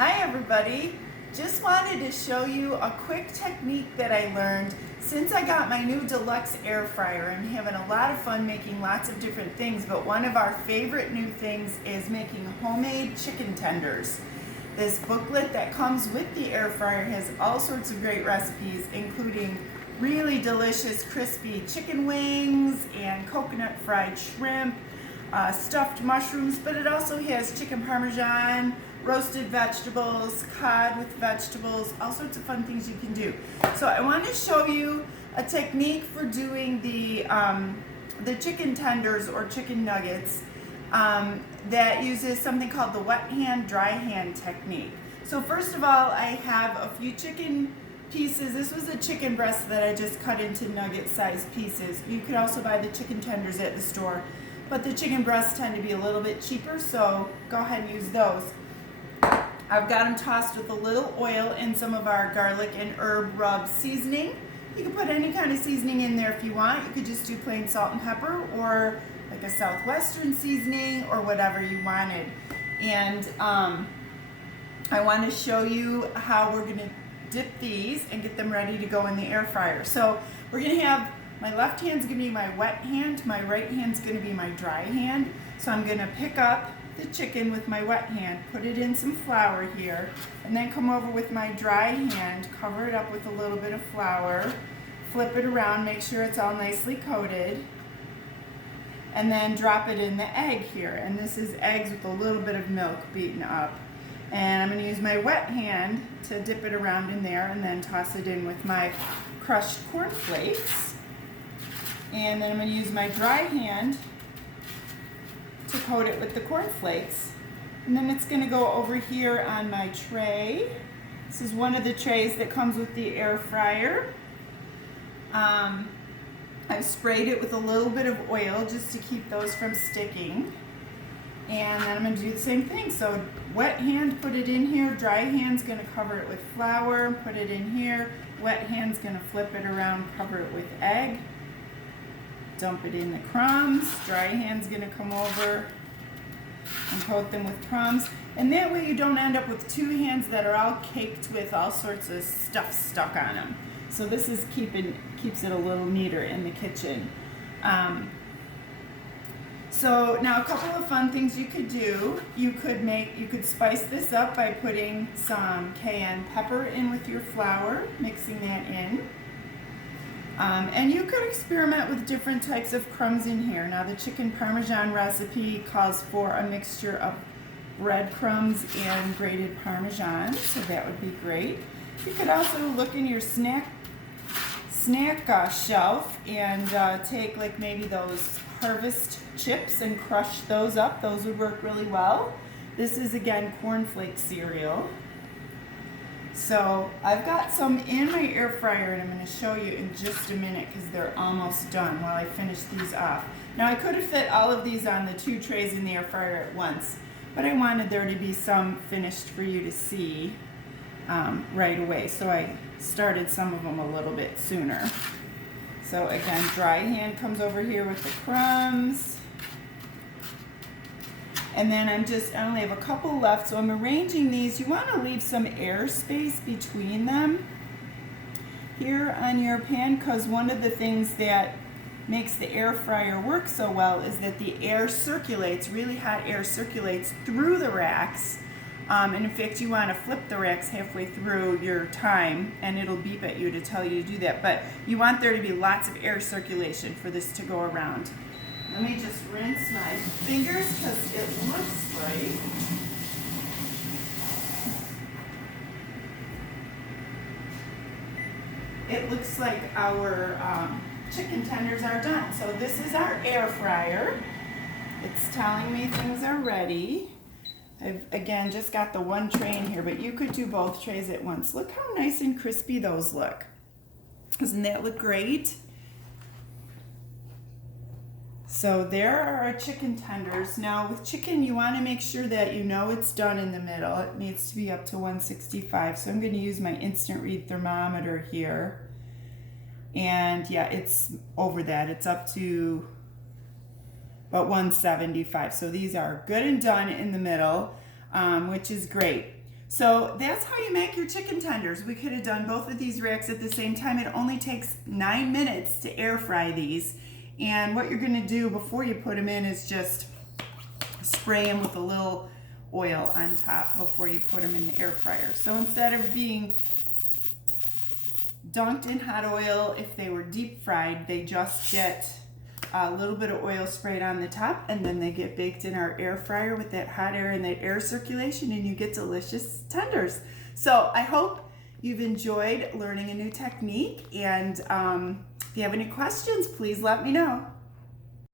Hi everybody, just wanted to show you a quick technique that I learned since I got my new Deluxe Air Fryer. I'm having a lot of fun making lots of different things, but one of our favorite new things is making homemade chicken tenders. This booklet that comes with the air fryer has all sorts of great recipes, including really delicious crispy chicken wings and coconut fried shrimp, stuffed mushrooms, but it also has chicken parmesan, roasted vegetables, cod with vegetables, all sorts of fun things you can do. So I want to show you a technique for doing the chicken tenders or chicken nuggets that uses something called the wet hand, dry hand technique. So first of all, I have a few chicken pieces. This was a chicken breast that I just cut into nugget sized pieces. You could also buy the chicken tenders at the store, but the chicken breasts tend to be a little bit cheaper, so go ahead and use those. I've got them tossed with a little oil and some of our garlic and herb rub seasoning. You can put any kind of seasoning in there if you want. You could just do plain salt and pepper or like a southwestern seasoning or whatever you wanted. And I want to show you how we're going to dip these and get them ready to go in the air fryer. So we're going to have, my left hand's going to be my wet hand, my right hand's going to be my dry hand. So I'm going to pick up the chicken with my wet hand, put it in some flour here, and then come over with my dry hand, cover it up with a little bit of flour, flip it around, make sure it's all nicely coated, and then drop it in the egg here. And this is eggs with a little bit of milk beaten up. And I'm going to use my wet hand to dip it around in there and then toss it in with my crushed cornflakes. And then I'm going to use my dry hand to coat it with the cornflakes. And then it's going to go over here on my tray. This is one of the trays that comes with the air fryer. I've sprayed it with a little bit of oil just to keep those from sticking. And then I'm going to do the same thing. So wet hand, put it in here. Dry hand's going to cover it with flour, put it in here. Wet hand's going to flip it around, cover it with egg. Dump it in the crumbs. Dry hand's going to come over and coat them with crumbs. And that way you don't end up with two hands that are all caked with all sorts of stuff stuck on them. So this is keeps it a little neater in the kitchen. So now a couple of fun things you could do. You could spice this up by putting some cayenne pepper in with your flour, mixing that in. And you could experiment with different types of crumbs in here. Now the chicken parmesan recipe calls for a mixture of breadcrumbs and grated parmesan, so that would be great. You could also look in your snack shelf and take like maybe those Harvest chips and crush those up. Those would work really well. This is again cornflake cereal. So I've got some in my air fryer and I'm going to show you in just a minute because they're almost done while I finish these off. Now I could have fit all of these on the two trays in the air fryer at once, but I wanted there to be some finished for you to see right away. So I started some of them a little bit sooner. So again, dry hand comes over here with the crumbs. And then I only have a couple left, so I'm arranging these. You want to leave some air space between them here on your pan, because one of the things that makes the air fryer work so well is that the air circulates, really hot air circulates through the racks. And in fact, you want to flip the racks halfway through your time, and it'll beep at you to tell you to do that. But you want there to be lots of air circulation for this to go around. Let me just rinse my fingers because it looks like our chicken tenders are done. So this is our air fryer. It's telling me things are ready. I've again just got the one tray in here, but you could do both trays at once. Look how nice and crispy those look. Doesn't that look great? So there are our chicken tenders. Now with chicken, you want to make sure that you know it's done in the middle. It needs to be up to 165. So I'm going to use my instant read thermometer here. And yeah, it's over that. It's up to about 175. So these are good and done in the middle, which is great. So that's how you make your chicken tenders. We could have done both of these racks at the same time. It only takes 9 minutes to air fry these. And what you're gonna do before you put them in is just spray them with a little oil on top before you put them in the air fryer. So instead of being dunked in hot oil, if they were deep fried, they just get a little bit of oil sprayed on the top, and then they get baked in our air fryer with that hot air and that air circulation, and you get delicious tenders. So I hope you've enjoyed learning a new technique, and if you have any questions, please let me know.